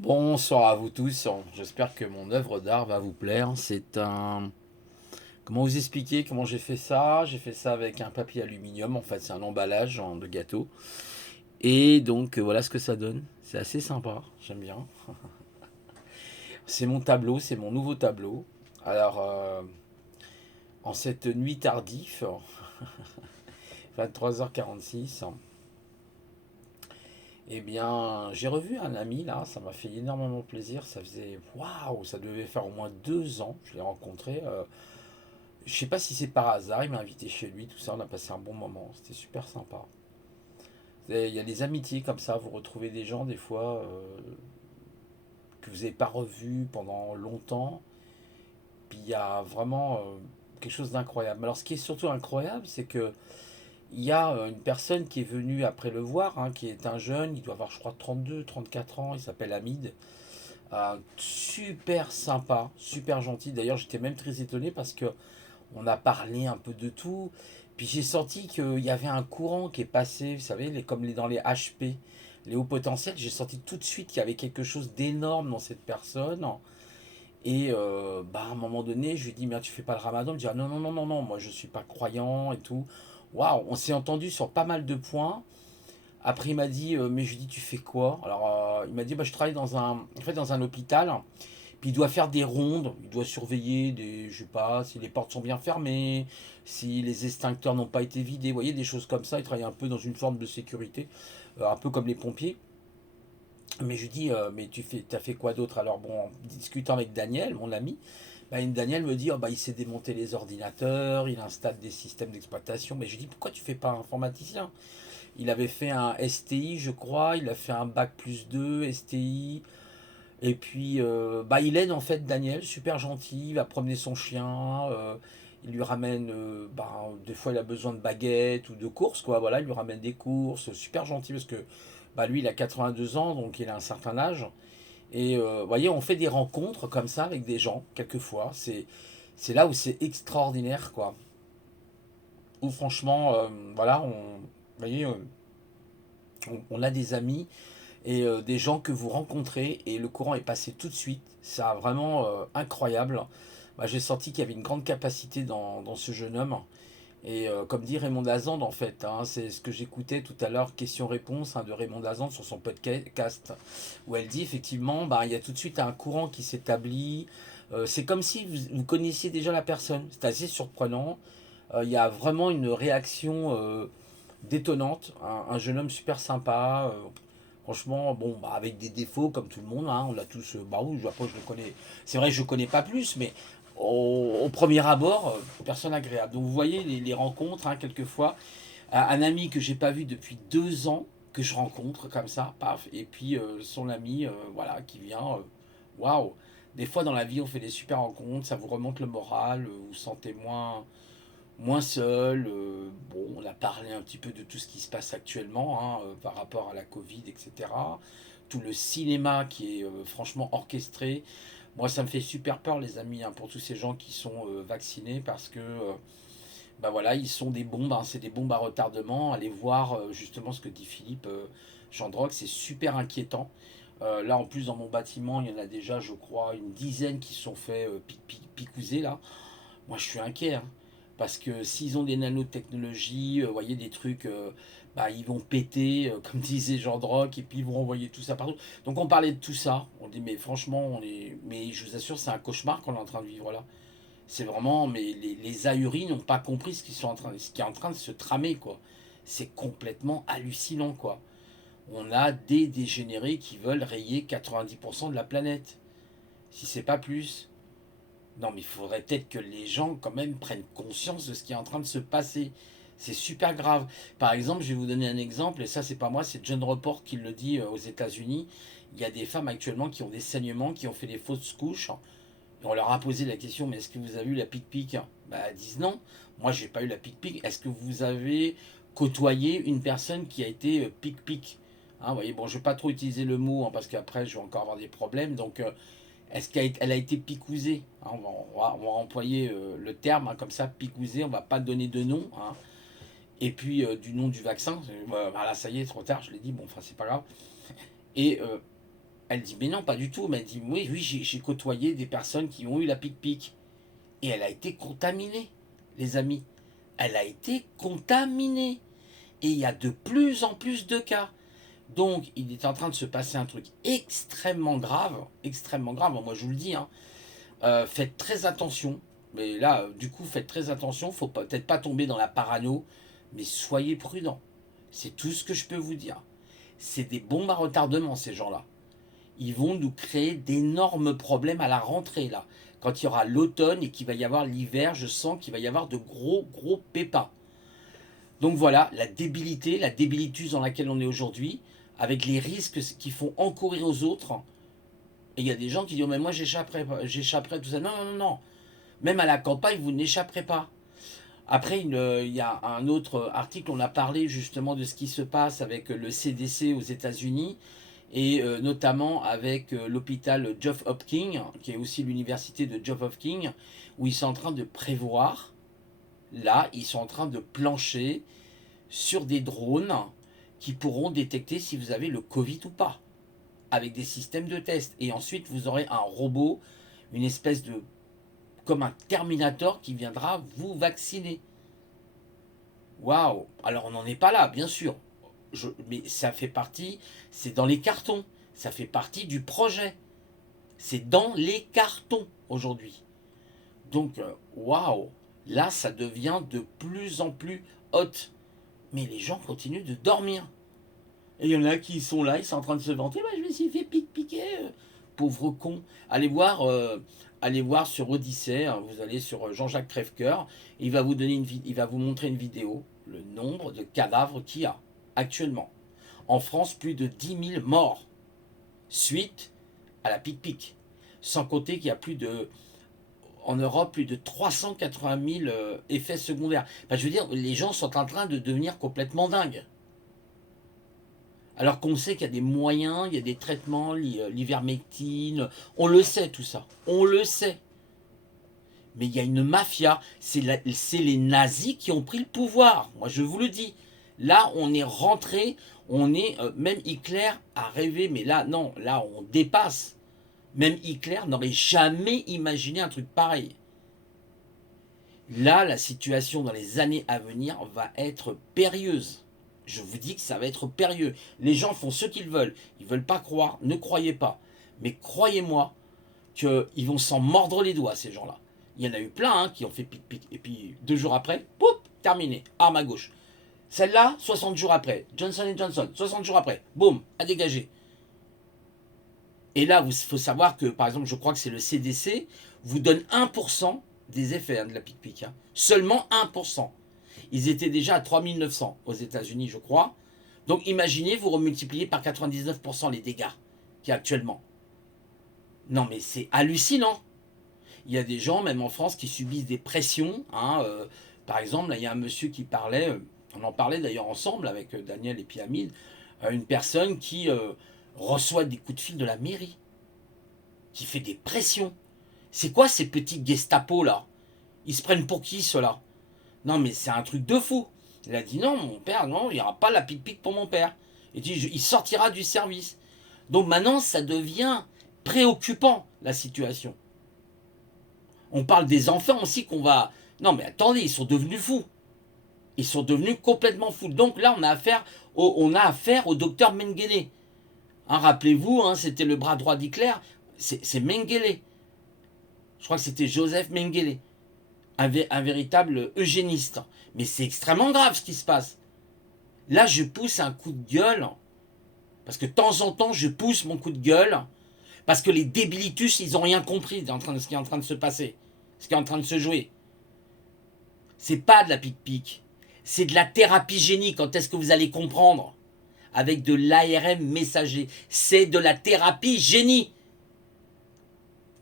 Bonsoir à vous tous, j'espère que mon œuvre d'art va vous plaire. C'est un... Comment vous expliquer comment j'ai fait ça? J'ai fait ça avec un papier aluminium, en fait c'est un emballage de gâteau. Et donc voilà ce que ça donne. C'est assez sympa, j'aime bien. C'est mon tableau, c'est mon nouveau tableau. Alors, en cette nuit tardive, 23h46, eh bien j'ai revu un ami là, ça m'a fait énormément plaisir. Ça faisait... Waouh, ça devait faire au moins 2 ans, je l'ai rencontré. Je sais pas si c'est par hasard, il m'a invité chez lui, tout ça, on a passé un bon moment, c'était super sympa. Il y a des amitiés comme ça, vous retrouvez des gens des fois que vous n'avez pas revus pendant longtemps, puis il y a vraiment quelque chose d'incroyable. Alors ce qui est surtout incroyable, c'est que il y a une personne qui est venue après le voir, hein, qui est un jeune, il doit avoir je crois 32, 34 ans, il s'appelle Hamid. Super sympa, super gentil. D'ailleurs j'étais même très étonné parce que on a parlé un peu de tout. Puis j'ai senti qu'il y avait un courant qui est passé, vous savez, dans les HP, les hauts potentiels. J'ai senti tout de suite qu'il y avait quelque chose d'énorme dans cette personne. Et à un moment donné, je lui ai dit, mais tu fais pas le ramadan? Il me dit, ah, non, non, non, non, non, moi je suis pas croyant et tout. Waouh, on s'est entendu sur pas mal de points. Après, il m'a dit, mais je lui ai dit, tu fais quoi? Alors, il m'a dit, bah, je travaille dans un hôpital. Puis il doit faire des rondes, il doit surveiller je sais pas, si les portes sont bien fermées, si les extincteurs n'ont pas été vidés, vous voyez, des choses comme ça. Il travaille un peu dans une forme de sécurité, un peu comme les pompiers. Mais je lui dis, mais t'as fait quoi d'autre? Alors bon, en discutant avec Daniel, mon ami, Daniel me dit, oh, il sait démonter les ordinateurs, il installe des systèmes d'exploitation. Mais je lui dis, pourquoi tu fais pas un informaticien? Il avait fait un STI, je crois, il a fait un bac plus 2 STI. Et puis, il aide en fait Daniel, super gentil, il va promener son chien, il lui ramène, des fois il a besoin de baguettes ou de courses, quoi, voilà, il lui ramène des courses, super gentil parce que lui il a 82 ans, donc il a un certain âge. Et vous voyez, on fait des rencontres comme ça avec des gens, quelquefois, c'est là où c'est extraordinaire, quoi. Où franchement, voilà, vous voyez, on a des amis et des gens que vous rencontrez et le courant est passé tout de suite. C'est vraiment incroyable. J'ai senti qu'il y avait une grande capacité dans ce jeune homme. Et comme dit Raymond Dazande, en fait, hein, c'est ce que j'écoutais tout à l'heure, question-réponse, hein, de Raymond Dazande sur son podcast, où elle dit effectivement, il y a tout de suite un courant qui s'établit. C'est comme si vous connaissiez déjà la personne. C'est assez surprenant. Il y a vraiment une réaction détonnante. Un jeune homme super sympa. Franchement, bon, avec des défauts comme tout le monde, hein, on l'a tous. Oui, après, je le connais. C'est vrai, je ne connais pas plus, mais au premier abord, personne agréable. Donc, vous voyez les rencontres, hein, quelquefois. Un ami que j'ai pas vu depuis 2 ans, que je rencontre comme ça, paf, et puis son ami, voilà, qui vient. Waouh! Des fois, dans la vie, on fait des super rencontres, ça vous remonte le moral, vous vous sentez moins seul. Bon, on a parlé un petit peu de tout ce qui se passe actuellement, hein, par rapport à la Covid, etc. Tout le cinéma qui est franchement orchestré. Moi, ça me fait super peur, les amis, hein, pour tous ces gens qui sont vaccinés, parce que, voilà, ils sont des bombes, hein, c'est des bombes à retardement. Allez voir justement ce que dit Philippe Chandrock, c'est super inquiétant. Là, en plus, dans mon bâtiment, il y en a déjà, je crois, une dizaine qui sont fait picouser, là. Moi, je suis inquiet, hein. Parce que s'ils ont des nanotechnologies, vous voyez, des trucs, ils vont péter, comme disait Jean Drock, et puis ils vont envoyer tout ça partout. Donc on parlait de tout ça. On dit, mais franchement, mais je vous assure, c'est un cauchemar qu'on est en train de vivre là. C'est vraiment, mais les ahuris n'ont pas compris ce qui est en train de se tramer, quoi. C'est complètement hallucinant, quoi. On a des dégénérés qui veulent rayer 90% de la planète, si c'est pas plus. Non, mais il faudrait peut-être que les gens, quand même, prennent conscience de ce qui est en train de se passer. C'est super grave. Par exemple, je vais vous donner un exemple, et ça, c'est pas moi, c'est John Report qui le dit aux États-Unis. Il y a des femmes actuellement qui ont des saignements, qui ont fait des fausses couches. Et on leur a posé la question, mais est-ce que vous avez eu la pic-pic? Elles disent non. Moi, j'ai pas eu la pic-pic. Est-ce que vous avez côtoyé une personne qui a été pic-pic? Hein, vous voyez, bon, je vais pas trop utiliser le mot, hein, parce qu'après, je vais encore avoir des problèmes. Donc, est-ce qu'elle a été picousée, hein, on va employer le terme, hein, comme ça, picousée, on va pas donner de nom, hein. Et puis du nom du vaccin, voilà, ça y est, trop tard, je l'ai dit, bon, enfin, c'est pas grave. Et Elle dit, mais non, pas du tout. Mais elle dit, oui, oui, j'ai côtoyé des personnes qui ont eu la pic-pic. Et elle a été contaminée, les amis. Elle a été contaminée. Et il y a de plus en plus de cas. Donc, il est en train de se passer un truc extrêmement grave. Extrêmement grave, moi je vous le dis. Hein. Faites très attention. Mais là, du coup, faites très attention. Faut peut-être pas tomber dans la parano. Mais soyez prudents. C'est tout ce que je peux vous dire. C'est des bombes à retardement, ces gens-là. Ils vont nous créer d'énormes problèmes à la rentrée, là. Quand il y aura l'automne et qu'il va y avoir l'hiver, je sens qu'il va y avoir de gros, gros pépins. Donc voilà, la débilitus dans laquelle on est aujourd'hui, avec les risques qu'ils font encourir aux autres. Et il y a des gens qui disent, oh, mais moi j'échapperai, tout ça. Non, non, non, non. Même à la campagne, vous n'échapperez pas. Après, il y a un autre article, on a parlé justement de ce qui se passe avec le CDC aux États-Unis et notamment avec l'hôpital Johns Hopkins, qui est aussi l'université de Johns Hopkins, où ils sont en train de prévoir, là, ils sont en train de plancher sur des drones qui pourront détecter si vous avez le Covid ou pas, avec des systèmes de test. Et ensuite, vous aurez un robot, une espèce de comme un Terminator qui viendra vous vacciner. Waouh! Alors on n'en est pas là, bien sûr. Mais ça fait partie, c'est dans les cartons. Ça fait partie du projet. C'est dans les cartons aujourd'hui. Donc, waouh! Là, ça devient de plus en plus hot. Mais les gens continuent de dormir. Et il y en a qui sont là, ils sont en train de se vanter. Bah, je me suis fait piquer. Pauvre con. Allez voir sur Odyssée, hein, vous allez sur Jean-Jacques Crèvecoeur, il va il va vous montrer une vidéo, le nombre de cadavres qu'il y a actuellement. En France, plus de 10 000 morts suite à la pic-pic. Sans compter qu'il y a en Europe, plus de 380 000 effets secondaires. Enfin, je veux dire, les gens sont en train de devenir complètement dingues. Alors qu'on sait qu'il y a des moyens, il y a des traitements, l'ivermectine, on le sait tout ça, on le sait. Mais il y a une mafia, c'est les nazis qui ont pris le pouvoir, moi je vous le dis. Là on est rentré, même Hitler a rêvé, mais là non, là on dépasse. Même Hitler n'aurait jamais imaginé un truc pareil. Là la situation dans les années à venir va être périlleuse. Je vous dis que ça va être périlleux. Les gens font ce qu'ils veulent. Ils ne veulent pas croire. Ne croyez pas. Mais croyez-moi qu'ils vont s'en mordre les doigts, ces gens-là. Il y en a eu plein hein, qui ont fait pic-pic. Et puis 2 jours après, poup, terminé. Arme à gauche. Celle-là, 60 jours après. Johnson Johnson, 60 jours après. Boum, à dégager. Et là, il faut savoir que, par exemple, je crois que c'est le CDC, vous donne 1% des effets hein, de la pic-pic. Hein. Seulement 1%. Ils étaient déjà à 3900 aux États-Unis, je crois. Donc imaginez, vous remultipliez par 99% les dégâts qu'il y a actuellement. Non mais c'est hallucinant. Il y a des gens, même en France, qui subissent des pressions. Hein, par exemple, là, il y a un monsieur qui parlait, on en parlait d'ailleurs ensemble avec Daniel et puis Amine, une personne qui reçoit des coups de fil de la mairie, qui fait des pressions. C'est quoi ces petits Gestapo là? Ils se prennent pour qui ceux-là? Non, mais c'est un truc de fou. Il a dit non, mon père, non, il n'y aura pas la pic-pic pour mon père. Il dit, il sortira du service. Donc maintenant, ça devient préoccupant, la situation. On parle des enfants aussi qu'on va... Non, mais attendez, ils sont devenus fous. Ils sont devenus complètement fous. Donc là, on a affaire au docteur Mengele. Hein, rappelez-vous, hein, c'était le bras droit d'Hitler. C'est Mengele. Je crois que c'était Joseph Mengele. Un véritable eugéniste. Mais c'est extrêmement grave ce qui se passe. Là, je pousse un coup de gueule. Parce que de temps en temps, je pousse mon coup de gueule. Parce que les débilitus, ils n'ont rien compris de ce qui est en train de se passer. Ce qui est en train de se jouer. C'est pas de la pic-pic. C'est de la thérapie génie. Quand est-ce que vous allez comprendre? Avec de l'ARM messager. C'est de la thérapie génie.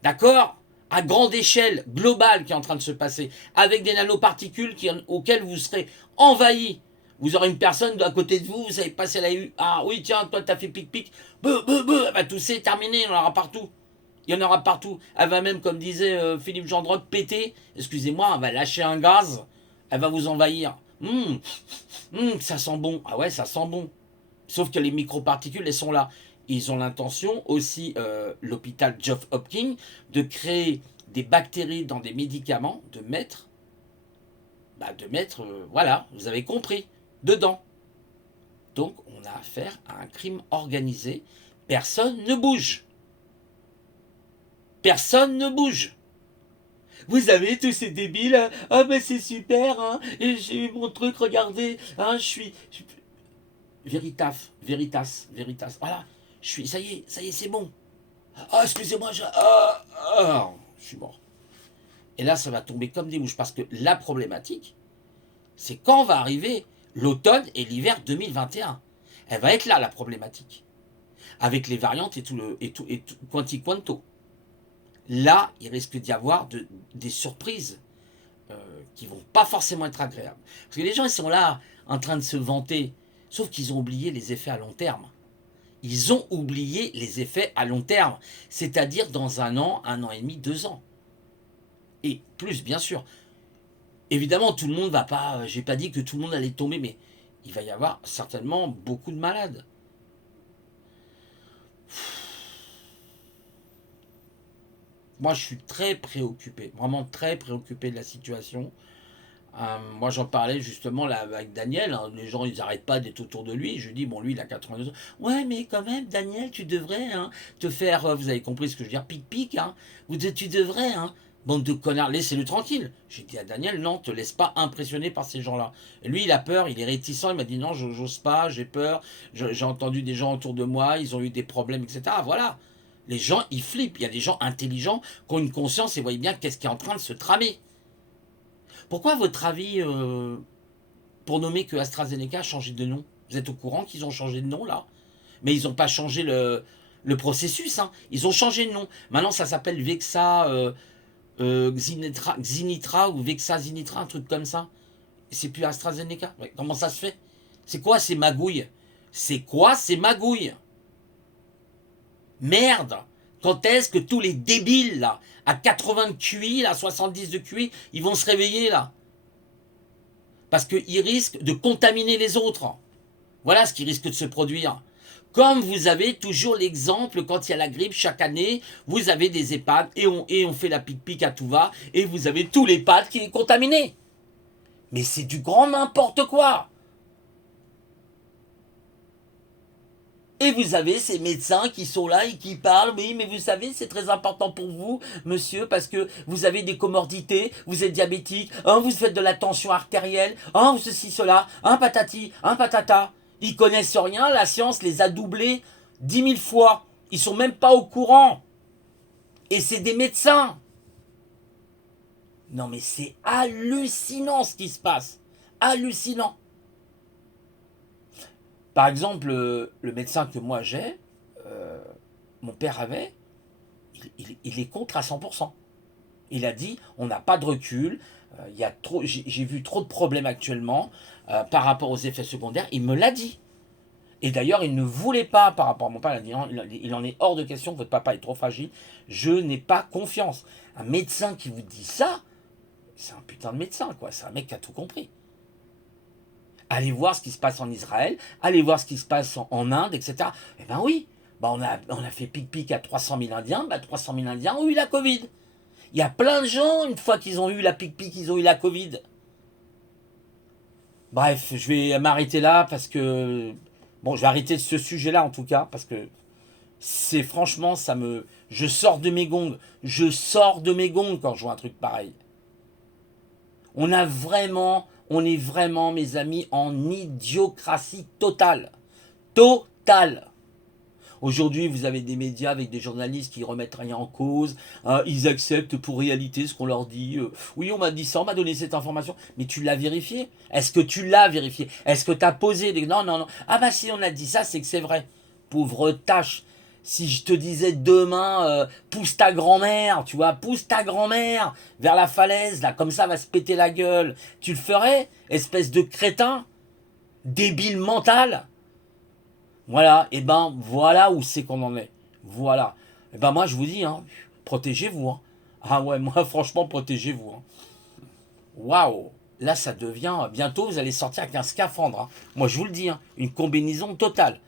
D'accord? À grande échelle, globale, qui est en train de se passer, avec des nanoparticules auxquelles vous serez envahis. Vous aurez une personne à côté de vous, vous savez pas si elle a eu... Ah oui, tiens, toi, t'as fait pic-pic. Elle va tousser, terminé, il y en aura partout. Il y en aura partout. Elle va même, comme disait Philippe Gendroc, péter. Excusez-moi, elle va lâcher un gaz. Elle va vous envahir. Ça sent bon. Ah ouais, ça sent bon. Sauf que les microparticules, elles sont là. Ils ont l'intention aussi, l'hôpital Johns Hopkins, de créer des bactéries dans des médicaments, voilà, vous avez compris, dedans. Donc on a affaire à un crime organisé. Personne ne bouge. Personne ne bouge. Vous avez tous ces débiles. Ah ben c'est super, hein. Et j'ai eu mon truc, regardez. Hein, je suis. Veritas. Voilà. Ça y est, c'est bon. Ah, excusez-moi, je suis mort. Et là, ça va tomber comme des mouches. Parce que la problématique, c'est quand va arriver l'automne et l'hiver 2021. Elle va être là, la problématique. Avec les variantes et tout quanti quanto. Là, il risque d'y avoir des surprises qui vont pas forcément être agréables. Parce que les gens, ils sont là en train de se vanter, sauf qu'ils ont oublié les effets à long terme. Ils ont oublié les effets à long terme, c'est-à-dire dans un an et demi, 2 ans. Et plus, bien sûr. Évidemment, tout le monde va pas. J'ai pas dit que tout le monde allait tomber, mais il va y avoir certainement beaucoup de malades. Moi, je suis très préoccupé, vraiment très préoccupé de la situation. Moi, j'en parlais justement là avec Daniel. Hein. Les gens, ils n'arrêtent pas d'être autour de lui. Je lui dis, bon, lui, il a 82 ans. Ouais, mais quand même, Daniel, tu devrais te faire. Vous avez compris ce que je veux dire, pic-pic. Hein. Tu devrais. Hein. Bande de connards, laissez-le tranquille. J'ai dit à Daniel, non, te laisse pas impressionner par ces gens-là. Et lui, il a peur, il est réticent. Il m'a dit, non, j'ose pas, j'ai peur. J'ai entendu des gens autour de moi, ils ont eu des problèmes, etc. Voilà. Les gens, ils flippent. Il y a des gens intelligents qui ont une conscience et voient bien qu'est-ce qui est en train de se tramer. Pourquoi, à votre avis, pour nommer que AstraZeneca a changé de nom? Vous êtes au courant qu'ils ont changé de nom, là? Mais ils n'ont pas changé le processus, hein. Ils ont changé de nom. Maintenant, ça s'appelle Vexa Xinitra ou Vexa Zinitra, un truc comme ça. C'est plus AstraZeneca. Ouais, comment ça se fait? C'est quoi ces magouilles? C'est quoi ces magouilles? Merde! Quand est-ce que tous les débiles, là, à 80 de QI, à 70 de QI, ils vont se réveiller, là? Parce qu'ils risquent de contaminer les autres. Voilà ce qui risque de se produire. Comme vous avez toujours l'exemple, quand il y a la grippe chaque année, vous avez des EHPAD et on fait la pique-pique à tout va, et vous avez tous les EHPAD qui est contaminé. Mais c'est du grand n'importe quoi. Et vous avez ces médecins qui sont là et qui parlent, oui, mais vous savez, c'est très important pour vous, monsieur, parce que vous avez des comorbidités, vous êtes diabétique, vous faites de la tension artérielle, ceci, cela, patati, patata. Ils connaissent rien, la science les a doublés 10 000 fois. Ils sont même pas au courant. Et c'est des médecins. Non mais c'est hallucinant ce qui se passe. Hallucinant. Par exemple, le médecin que moi j'ai, mon père avait, il est contre à 100%. Il a dit, on n'a pas de recul, j'ai vu trop de problèmes actuellement par rapport aux effets secondaires. Il me l'a dit. Et d'ailleurs, il ne voulait pas, par rapport à mon père, il en est hors de question, votre papa est trop fragile, je n'ai pas confiance. Un médecin qui vous dit ça, c'est un putain de médecin, quoi. C'est un mec qui a tout compris. Allez voir ce qui se passe en Israël, allez voir ce qui se passe en Inde, etc. Eh ben oui, on a fait pic-pic à 300 000 Indiens, 300 000 Indiens ont eu la Covid. Il y a plein de gens, une fois qu'ils ont eu la pic-pic, ils ont eu la Covid. Bref, je vais m'arrêter là parce que... Bon, je vais arrêter ce sujet-là en tout cas, parce que c'est franchement, je sors de mes gonds. Je sors de mes gonds quand je vois un truc pareil. On est vraiment, mes amis, en idiocratie totale. Totale. Aujourd'hui, vous avez des médias avec des journalistes qui remettent rien en cause. Ils acceptent pour réalité ce qu'on leur dit. Oui, on m'a dit ça, on m'a donné cette information. Mais tu l'as vérifié? Est-ce que tu l'as vérifié? Est-ce que tu as posé des... Non, non, non. Ah bah si on a dit ça, c'est que c'est vrai. Pauvre tâche. Si je te disais demain, pousse ta grand-mère, tu vois, pousse ta grand-mère vers la falaise, là, comme ça va se péter la gueule. Tu le ferais? Espèce de crétin? Débile mental? Voilà, et ben voilà où c'est qu'on en est. Voilà. Et ben moi je vous dis, hein, protégez-vous. Hein. Ah ouais, moi franchement, protégez-vous. Hein. Waouh! Là ça devient. Bientôt vous allez sortir avec un scaphandre. Hein. Moi je vous le dis, hein, une combinaison totale.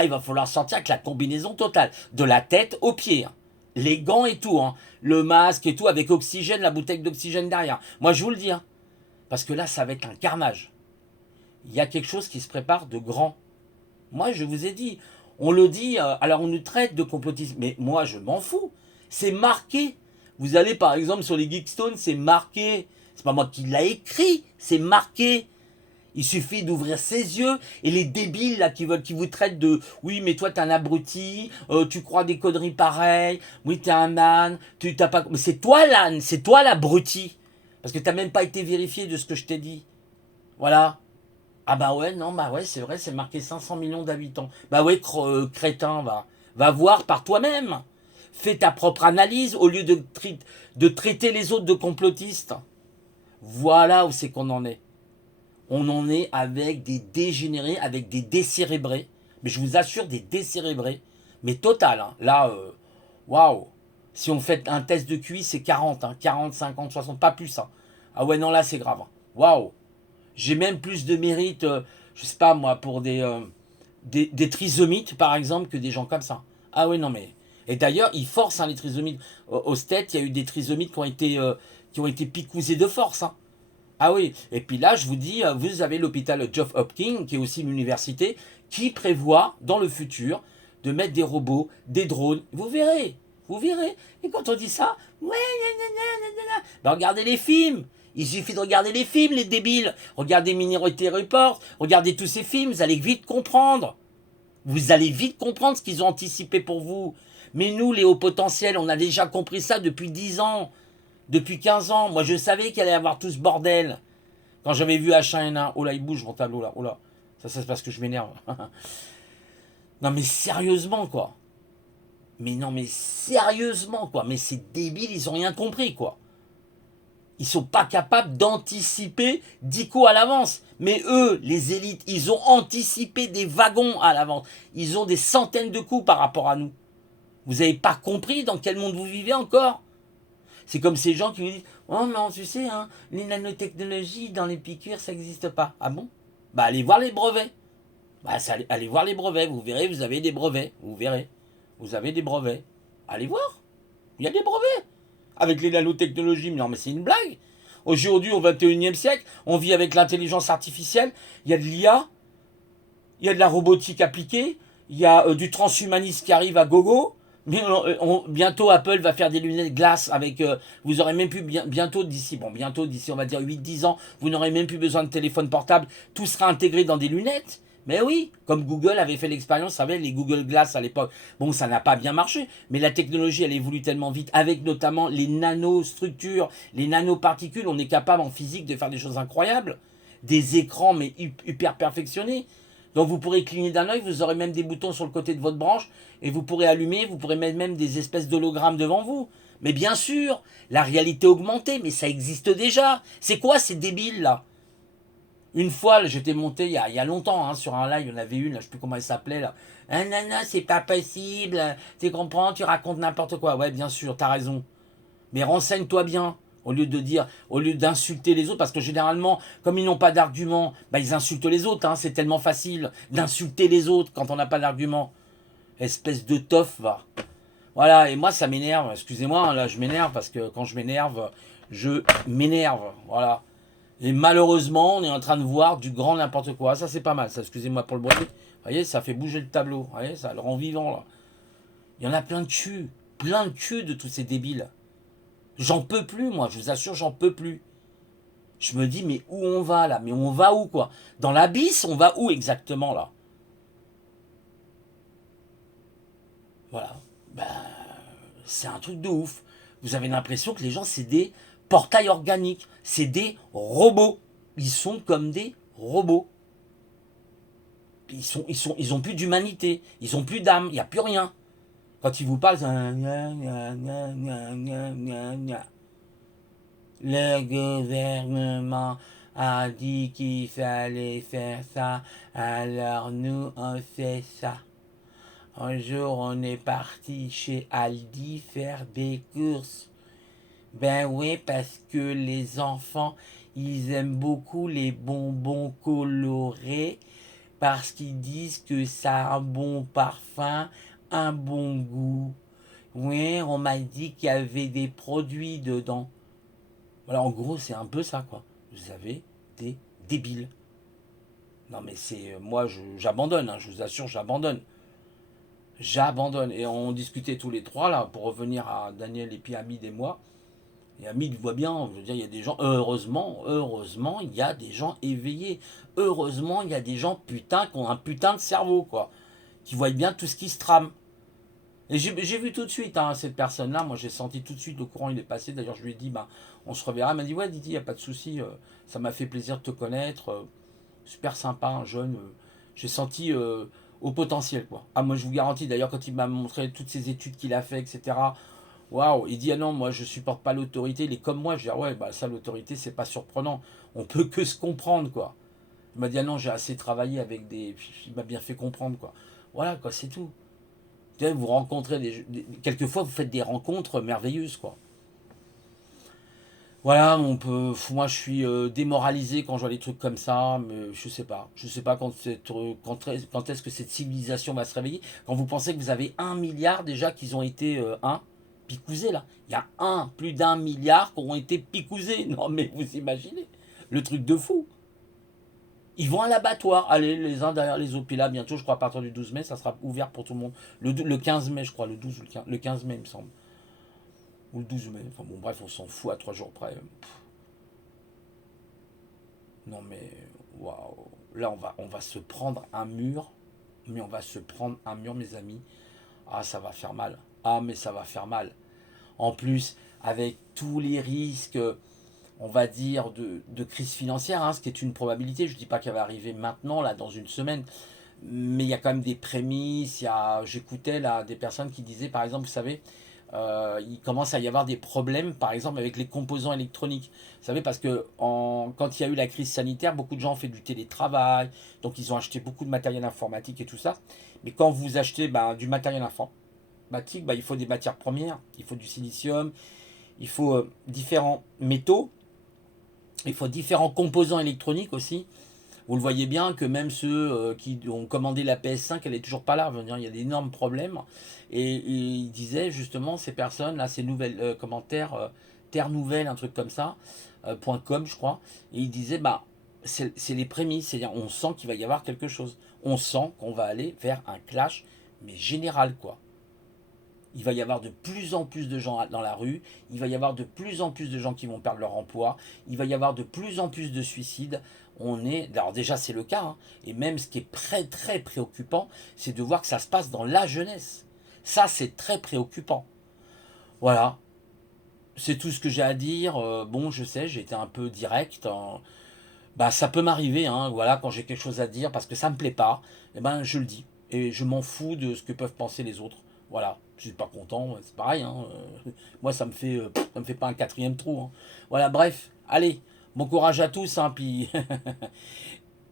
Ah, il va falloir sortir avec la combinaison totale, de la tête aux pieds, hein. Les gants et tout, hein. Le masque et tout, avec oxygène, la bouteille d'oxygène derrière. Moi, je vous le dis, hein, parce que là, ça va être un carnage. Il y a quelque chose qui se prépare de grand. Moi, je vous ai dit, on le dit, alors on nous traite de complotisme, mais moi, je m'en fous. C'est marqué. Vous allez, par exemple, sur les Geekstones, c'est marqué. C'est pas moi qui l'a écrit, c'est marqué. Il suffit d'ouvrir ses yeux et les débiles là qui vous traitent de oui mais toi t'es un abruti, tu crois des conneries pareilles, oui t'es un âne, tu t'as pas mais c'est toi l'âne, c'est toi l'abruti parce que t'as même pas été vérifié de ce que je t'ai dit. Voilà. Ah bah ouais non bah ouais c'est vrai c'est marqué 500 millions d'habitants. Bah ouais crétin va voir par toi-même. Fais ta propre analyse au lieu de traiter les autres de complotistes. Voilà où c'est qu'on en est. On en est avec des dégénérés, avec des décérébrés. Mais je vous assure, des décérébrés. Mais total, hein. Là, waouh. Si on fait un test de QI, c'est 40, hein. 40, 50, 60, pas plus. Hein. Ah ouais, non, là, c'est grave. Hein. Waouh. J'ai même plus de mérite, je sais pas moi, pour des trisomites, par exemple, que des gens comme ça. Ah ouais, non, mais... Et d'ailleurs, ils forcent hein, les trisomites. Au STET, il y a eu des trisomites qui ont été picousés de force. Hein. Ah oui, et puis là, je vous dis, vous avez l'hôpital Johns Hopkins, qui est aussi l'université, qui prévoit dans le futur de mettre des robots, des drones. Vous verrez, vous verrez. Et quand on dit ça, ouais, ben regardez les films. Il suffit de regarder les films, les débiles. Regardez Minority Report, regardez tous ces films, vous allez vite comprendre. Vous allez vite comprendre ce qu'ils ont anticipé pour vous. Mais nous, les hauts potentiels, on a déjà compris ça depuis 10 ans. Depuis 15 ans, moi je savais qu'il allait y avoir tout ce bordel. Quand j'avais vu H1N1, oh là, il bouge mon tableau là, oh là. Ça c'est parce que je m'énerve. Non mais sérieusement quoi. Mais non mais sérieusement quoi. Mais c'est débile, ils ont rien compris quoi. Ils sont pas capables d'anticiper 10 coups à l'avance. Mais eux, les élites, ils ont anticipé des wagons à l'avance. Ils ont des centaines de coups par rapport à nous. Vous n'avez pas compris dans quel monde vous vivez encore? C'est comme ces gens qui vous disent oh non, tu sais, hein, les nanotechnologies dans les piqûres, ça n'existe pas. Ah bon? Bah allez voir les brevets. Bah allez voir les brevets, vous verrez, vous avez des brevets. Vous verrez. Vous avez des brevets. Allez voir. Il y a des brevets. Avec les nanotechnologies, mais non mais c'est une blague. Aujourd'hui, au 21e siècle, on vit avec l'intelligence artificielle. Il y a de l'IA, il y a de la robotique appliquée, il y a du transhumanisme qui arrive à gogo. Mais bientôt Apple va faire des lunettes glace avec vous aurez même plus bientôt d'ici on va dire 8-10 ans, vous n'aurez même plus besoin de téléphone portable, tout sera intégré dans des lunettes. Mais oui, comme Google avait fait l'expérience, vous savez, les Google Glass à l'époque. Bon, ça n'a pas bien marché, mais la technologie, elle évolue tellement vite, avec notamment les nanostructures, les nanoparticules, on est capable en physique de faire des choses incroyables. Des écrans, mais hyper perfectionnés. Donc vous pourrez cligner d'un œil, vous aurez même des boutons sur le côté de votre branche, et vous pourrez allumer, vous pourrez mettre même des espèces d'hologrammes devant vous. Mais bien sûr, la réalité augmentée, mais ça existe déjà. C'est quoi ces débiles là? Une fois, j'étais monté il y a longtemps hein, sur un live, il y en avait une, là, je sais plus comment elle s'appelait là. Ah non, non, c'est pas possible, tu comprends, tu racontes n'importe quoi. Ouais, bien sûr, t'as raison. Mais renseigne-toi bien. Au lieu de dire, au lieu d'insulter les autres, parce que généralement, comme ils n'ont pas d'argument, bah ils insultent les autres. Hein, c'est tellement facile d'insulter les autres quand on n'a pas d'argument. Espèce de tof, va. Voilà, et moi ça m'énerve. Excusez-moi, hein, là je m'énerve parce que quand je m'énerve, je m'énerve. Voilà. Et malheureusement, on est en train de voir du grand n'importe quoi. Ça c'est pas mal, ça. Excusez-moi pour le bruit. Vous voyez, ça fait bouger le tableau. Vous voyez, ça le rend vivant là. Il y en a plein de culs. Plein de culs de tous ces débiles. J'en peux plus, moi, je vous assure, j'en peux plus. Je me dis, mais où on va là? Mais on va où quoi? Dans l'abysse, on va où exactement là? Voilà. Ben, c'est un truc de ouf. Vous avez l'impression que les gens, c'est des portails organiques. C'est des robots. Ils sont comme des robots. Ils ont plus d'humanité. Ils ont plus d'âme. Il n'y a plus rien. Quand ils vous parlent, le gouvernement a dit qu'il fallait faire ça, alors nous on fait ça. Un jour on est parti chez Aldi faire des courses. Ben oui, parce que les enfants, ils aiment beaucoup les bonbons colorés parce qu'ils disent que ça a un bon parfum, un bon goût. Oui, on m'a dit qu'il y avait des produits dedans. Voilà, en gros, c'est un peu ça, quoi. Vous avez des débiles. Non, mais c'est. Moi, j'abandonne, hein, je vous assure, j'abandonne. J'abandonne. Et on discutait tous les trois, là, pour revenir à Daniel et puis Hamid et moi. Et Hamid voit bien, je veux dire, il y a des gens. Heureusement, il y a des gens éveillés. Heureusement, il y a des gens, putain, qui ont un putain de cerveau, quoi. Qui voient bien tout ce qui se trame. Et j'ai vu tout de suite, hein, cette personne-là, moi j'ai senti tout de suite, le courant il est passé, d'ailleurs je lui ai dit, bah, on se reverra, elle m'a dit, ouais Didi, il n'y a pas de souci, ça m'a fait plaisir de te connaître, super sympa, un jeune, j'ai senti au potentiel, quoi. Ah, moi je vous garantis, d'ailleurs quand il m'a montré toutes ces études qu'il a fait, etc., waouh, il dit, ah non, moi je supporte pas l'autorité, il est comme moi, je dis, ah ouais, bah ça l'autorité c'est pas surprenant, on peut que se comprendre, quoi. Il m'a dit, ah non, j'ai assez travaillé avec des... Il m'a bien fait comprendre, quoi. Voilà, quoi, c'est tout. Vous rencontrez quelquefois vous faites des rencontres merveilleuses, quoi. Voilà, moi je suis démoralisé quand je vois des trucs comme ça, mais je sais pas quand est-ce que cette civilisation va se réveiller. Quand vous pensez que vous avez 1 milliard déjà qu'ils ont été picousés là, il y a plus d'1 milliard qui ont été picousés. Non mais vous imaginez le truc de fou. Ils vont à l'abattoir, allez, les uns derrière les autres. Puis là, bientôt, je crois, à partir du 12 mai, ça sera ouvert pour tout le monde. Le 15 mai, je crois, le 12 ou le 15 mai, il me semble. Ou le 12 mai. Enfin bon, bref, on s'en fout à 3 jours près. Non mais, waouh. Là, on va se prendre un mur. Mais on va se prendre un mur, mes amis. Ah, ça va faire mal. Ah, mais ça va faire mal. En plus, avec tous les risques, on va dire, de crise financière, hein, ce qui est une probabilité. Je ne dis pas qu'elle va arriver maintenant, là, dans une semaine. Mais il y a quand même des prémices. J'écoutais là des personnes qui disaient, par exemple, vous savez, il commence à y avoir des problèmes, par exemple, avec les composants électroniques. Vous savez, parce que quand il y a eu la crise sanitaire, beaucoup de gens ont fait du télétravail, donc ils ont acheté beaucoup de matériel informatique et tout ça. Mais quand vous achetez du matériel informatique, il faut des matières premières, il faut du silicium, il faut différents métaux, il faut différents composants électroniques aussi. Vous le voyez bien que même ceux qui ont commandé la PS5, elle est toujours pas là. Il y a d'énormes problèmes. Et il disait justement, ces personnes, là, ces nouvelles commentaires, Terre Nouvelle, un truc comme ça, .com, je crois. Et il disait, c'est les prémices. C'est-à-dire, on sent qu'il va y avoir quelque chose. On sent qu'on va aller vers un clash, mais général, quoi. Il va y avoir de plus en plus de gens dans la rue, il va y avoir de plus en plus de gens qui vont perdre leur emploi, il va y avoir de plus en plus de suicides. Alors déjà c'est le cas, hein, et même ce qui est très très préoccupant, c'est de voir que ça se passe dans la jeunesse. Ça c'est très préoccupant. Voilà, c'est tout ce que j'ai à dire. Bon, je sais, j'ai été un peu direct, hein. Ça peut m'arriver, hein, voilà, quand j'ai quelque chose à dire, parce que ça me plaît pas, je le dis. Et je m'en fous de ce que peuvent penser les autres. Voilà, je suis pas content, c'est pareil, hein. Moi, ça me fait pas un quatrième trou, hein. Voilà, bref, allez, bon courage à tous, hein, puis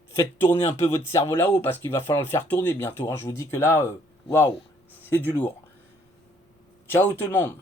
faites tourner un peu votre cerveau là-haut, parce qu'il va falloir le faire tourner bientôt, hein. Je vous dis que là, waouh, c'est du lourd. Ciao tout le monde.